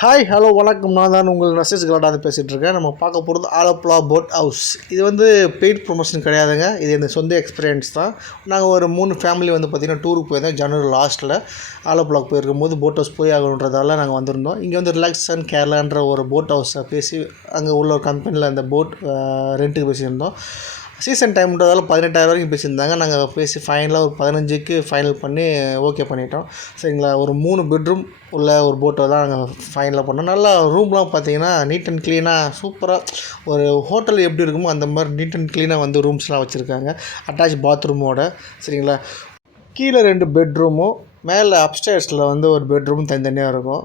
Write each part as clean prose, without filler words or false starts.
Hi hello வணக்கம். நான் தான் உங்கள் நசீஸ் கலாட்டா பேசிகிட்டு இருக்கேன். நம்ம பார்க்க போகிறது ஆலப்புழா போட் ஹவுஸ். இது வந்து பெய்ட் ப்ரொமோஷன் கிடையாதுங்க. இது எனக்கு சொந்த எக்ஸ்பீரியன்ஸ் தான். நாங்கள் ஒரு 3 ஃபேமிலி வந்து பார்த்திங்கன்னா டூருக்கு போயிருந்தோம். ஜனவரி லாஸ்ட்டில் ஆலப்புழாக்கு போயிருக்கும்போது போட் ஹவுஸ் போய் ஆகணுன்றதால நாங்கள் வந்திருந்தோம். இங்கே வந்து ரிலாக்ஸன் கேரளான்ற ஒரு போட் ஹவுஸை பேசி அங்கே உள்ள ஒரு கம்பெனியில் அந்த போட் ரெண்ட்டுக்கு பேசியிருந்தோம். சீசன் டைம்ன்றதால 18,000 வரைக்கும் பேசியிருந்தாங்க. நாங்கள் பேசி ஃபைனலாக ஒரு 15க்கு ஃபைனல் பண்ணி ஓகே பண்ணிட்டோம். சரிங்களா, ஒரு 3 பெட்ரூம் உள்ள ஒரு போட்டை தான் நாங்கள் ஃபைனலாக பண்ணோம். நல்லா ரூம்லாம் பார்த்தீங்கன்னா நீட் அண்ட் க்ளீனாக சூப்பராக ஒரு ஹோட்டல் எப்படி இருக்குமோ அந்த மாதிரி நீட் அண்ட் க்ளீனாக வந்து ரூம்ஸ்லாம் வச்சுருக்காங்க. அட்டாச் பாத்ரூமோட. சரிங்களா, கீழே 2 பெட்ரூமும் மேலே அப்ஸ்டேர்ஸில் வந்து ஒரு பெட்ரூம் தனித்தனியாக இருக்கும்.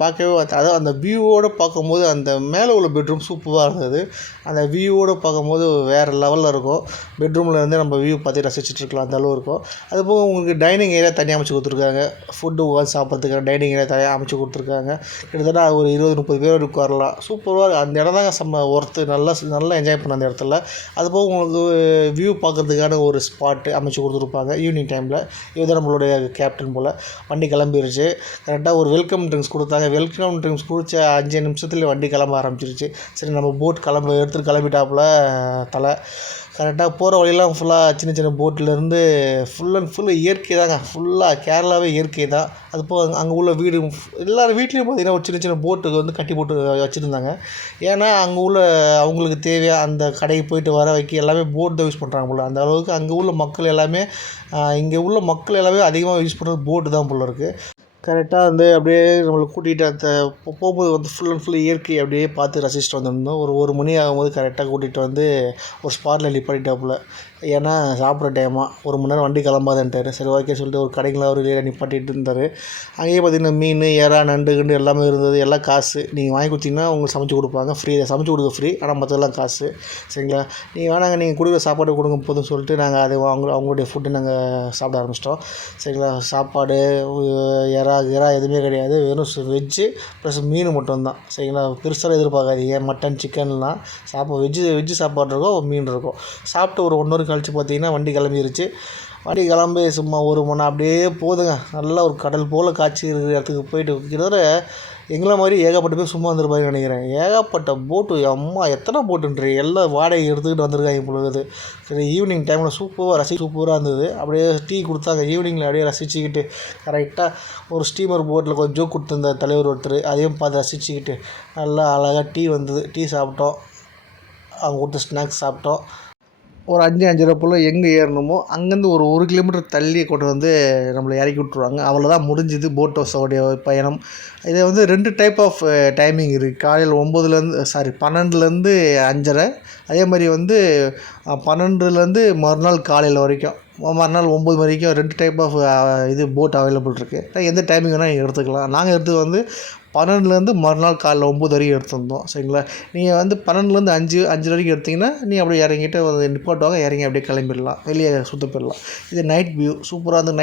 பார்க்கவே அதாவது அந்த வியூவோடு பார்க்கும்போது அந்த மேலே உள்ள பெட்ரூம் சூப்பராக இருந்தது. அந்த வியூவோடு பார்க்கும்போது வேறு லெவலில் இருக்கும். பெட்ரூமில் இருந்து நம்ம வியூ பார்த்து ரசிச்சுட்ருக்கலாம், அந்த அளவு இருக்கும். அதுபோக உங்களுக்கு டைனிங் ஏரியா தனியாக அமைச்சு கொடுத்துருக்காங்க. ஃபுட்டு உட்காந்து சாப்பிட்றதுக்கான டைனிங் ஏரியா தனியாக அமைச்சு கொடுத்துருக்காங்க. கிட்டத்தட்ட ஒரு 20-30 பேர் உட்காரலாம். சூப்பராக அந்த இடம் தாங்க செம்ம ஒர்த்து. நல்லா என்ஜாய் பண்ண அந்த இடத்துல. அதுபோக உங்களுக்கு வியூ பார்க்குறதுக்கான ஒரு ஸ்பாட்டு அமைச்சு கொடுத்துருப்பாங்க ஈவினிங் டைமில். இதுதான் நம்மளுடைய கேப்டன் போல். வண்டி கிளம்பிருச்சு. கரெக்டாக ஒரு வெல்கம் ட்ரிங்க்ஸ் கொடுத்தாங்க. வெல்கம் ட்ரிங்க்ஸ் குடித்த 5 நிமிஷத்துலேயே வண்டி கிளம்ப ஆரம்பிச்சிருச்சு. சரி, நம்ம போட் எடுத்துகிட்டு கிளம்பிட்டாப்புல தலை. கரெக்டாக போகிற வழியெல்லாம் ஃபுல்லாக சின்ன சின்ன போட்டிலேருந்து ஃபுல் அண்ட் ஃபுல்லு இயற்கை தாங்க. ஃபுல்லாக கேரளாவே இயற்கை தான். அது போக அங்கே உள்ள வீடு எல்லார் வீட்லேயும் பார்த்திங்கன்னா ஒரு சின்ன சின்ன போட்டுக்கு வந்து கட்டி போட்டு வச்சுருந்தாங்க. ஏன்னா அங்கே உள்ள அவங்களுக்கு தேவையாக அந்த கடைக்கு போயிட்டு வர வைக்க எல்லாமே போட் தான் யூஸ் பண்ணுறாங்க போல். அந்த அளவுக்கு அங்கே உள்ள மக்கள் எல்லாமே இங்கே உள்ள மக்கள் எல்லாமே அதிகமாக யூஸ் பண்ணுறது போட்டு தான் போல் இருக்குது. கரெக்டாக வந்து அப்படியே நம்மளை கூட்டிகிட்டு அந்த போகும்போது வந்து ஃபுல் அண்ட் ஃபுல் இயற்கை அப்படியே பார்த்து ரசிச்சுட்டு வந்திருந்தோம். ஒரு மணி ஆகும்போது கரெக்டாக கூட்டிகிட்டு வந்து ஒரு ஸ்பாட்டில் நிப்பாட்டிட்டாப்புல. ஏன்னா சாப்பிட்ற டைமாக 1 மணி நேரம் வண்டி கிளம்பாதுன்ட்டார். சரி ஓகே சொல்லிட்டு ஒரு கடைகளில் அவர் நிப்பாட்டிகிட்டு இருந்தார். அங்கேயே பார்த்திங்கன்னா மீன், எறா, நண்டு கிண்டு எல்லாமே இருந்தது. எல்லாம் காசு. நீங்கள் வாங்கி கொடுத்தீங்கன்னா உங்களுக்கு சமைச்சு கொடுப்பாங்க. சமைச்சு கொடுக்க ஃப்ரீ. ஆனால் மற்றதெல்லாம் காசு. சரிங்களா, நீங்கள் வேணாங்க, நீங்கள் கொடுக்குற சாப்பாடு கொடுங்க போதும் சொல்லிட்டு நாங்கள் அது அவங்களுடைய ஃபுட்டு நாங்கள் சாப்பிட ஆரம்பிச்சிட்டோம். சரிங்களா, சாப்பாடு எறா எதுவுமே கிடையாது. வெறும் வெஜ்ஜு ப்ளஸ் மீன் மட்டும்தான். சரிங்களா, பெருசாக எதிர்பார்க்காதீங்க. மட்டன் சிக்கன்லாம் வெஜ்ஜு சாப்பாடு இருக்கும், மீன் இருக்கும். சாப்பிட்டு ஒரு 1 ஹவர் கழித்து பார்த்தீங்கன்னா வண்டி கிளம்பிருச்சு. வண்டி கிளம்பி சும்மா 1 மணி நேரம் அப்படியே போதுங்க. நல்லா ஒரு கடல் போல் காட்சி இருக்கிற இடத்துக்கு போயிட்டு கிட்டத்தட்ட எங்களை மாதிரி ஏகப்பட்ட பேர் சும்மா வந்துருப்பாங்கன்னு நினைக்கிறேன். ஏகப்பட்ட போட்டு, அம்மா எத்தனை போட்டுன்றி எல்லாம் வாடகை எடுத்துக்கிட்டு வந்திருக்காங்க பொழுது. சரி, ஈவினிங் டைமில் சூப்பராக இருந்தது. அப்படியே டீ கொடுத்தாங்க. ஈவினிங்கில் அப்படியே ரசிச்சுக்கிட்டு கரெக்டாக ஒரு ஸ்டீமர் போட்டில் கொஞ்சம் ஜோக் கொடுத்துருந்த தலைவர் ஒருத்தர், அதையும் பார்த்து ரசிச்சுக்கிட்டு நல்லா அழகாக டீ வந்தது. டீ சாப்பிட்டோம். அவங்க கொடுத்த ஸ்நாக்ஸ் சாப்பிட்டோம். ஒரு 5-5:30 போல் எங்கே ஏறணுமோ அங்கேருந்து ஒரு 1 கிலோமீட்டர் தள்ளி கொண்டு வந்து நம்மளை இறக்கி விட்ருவாங்க. அவ்வளோதான் முடிஞ்சுது போட் ஹவுஸோடைய பயணம். இதை வந்து 2 டைப் ஆஃப் டைமிங் இருக்குது. காலையில் 12லேருந்து 5:30. அதே மாதிரி வந்து 12லேருந்து மறுநாள் காலையில் வரைக்கும், மறுநாள் 9 வரைக்கும் 2 டைப் ஆஃப் இது போட் அவைலபிள் இருக்குது. எந்த டைமிங் வேணால் நீங்கள் எடுத்துக்கலாம். நாங்கள் எடுத்தது வந்து 12லேருந்து மறுநாள் காலைல 9 வரைக்கும் எடுத்துருந்தோம். சரிங்களா, நீங்கள் வந்து 12லேருந்து 5 வரைக்கும் எடுத்திங்கன்னா நீங்கள் அப்படியே இறங்கிட்டு நிப்பாட்டுவாங்க. இறங்கி அப்படியே கிளம்பிடலாம், வெளியே சுற்ற போயிடலாம். இது நைட் வியூ சூப்பராக இருந்தது.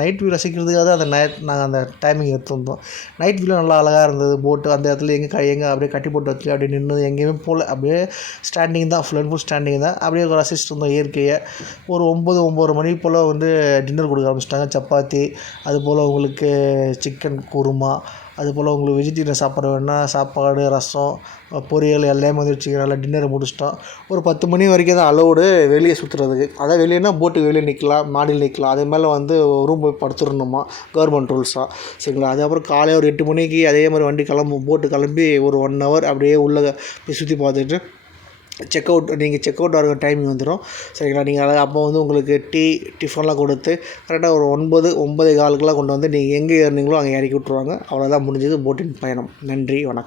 நைட் வியூ ரசிக்கிறதுக்காக தான் நாங்கள் அந்த டைமிங் எடுத்துருந்தோம். நைட் வியூவில் நல்லா அழகாக இருந்தது. போட்டு அந்த இடத்துல எங்கே அப்படியே கட்டி போட்டு வச்சு அப்படியே நின்று எங்கேயுமே போகல. அப்படியே ஸ்டாண்டிங் தான், ஃபுல் அண்ட் ஃபுல் ஸ்டாண்டிங் தான். அப்படியே ரசிச்சுட்டு இருந்தோம் இயற்கையை. ஒரு 9-9:30 மணி போல் வந்து டின்னர் கொடுக்க ஆரம்பிச்சிட்டாங்க. சப்பாத்தி, அதுபோல் உங்களுக்கு சிக்கன் குருமா, அதுபோல் உங்களுக்கு வெஜிடேரியன் சாப்பாடு வேணுன்னா சாப்பாடு, ரசம், பொரியல் எல்லாமே வந்துருச்சு. நல்லா டின்னரை முடிச்சிட்டோம். ஒரு 10 மணி வரைக்கும் தான் அலோடு வெளியே சுற்றுறதுக்கு. அதாவது வெளியேனா போட்டுக்கு வெளியே நிற்கலாம், மாடியில் நிற்கலாம். அதே மேலே வந்து ரூம் போய் படுத்துடணுமா, கவர்மெண்ட் ரூல்ஸாக. சரிங்களா, அதுக்கப்புறம் காலையில் ஒரு 8 மணிக்கு அதே மாதிரி வண்டி போட்டு கிளம்பி ஒரு 1 ஹவர் அப்படியே உள்ளே போய் சுற்றி பார்த்துட்டு செக் அவுட் ஆகிற டைமிங் வந்துடும். சரிங்களா, நீங்கள் அப்போ வந்து உங்களுக்கு டிஃபன்லாம் கொடுத்து கரெக்டாக ஒரு 9-9:15 கொண்டு வந்து நீங்கள் எங்கே ஏறினீங்களோ அங்கே இறக்கி விட்ருவாங்க. அவ்வளோதான் முடிஞ்சது போட்டின் பயணம். நன்றி, வணக்கம்.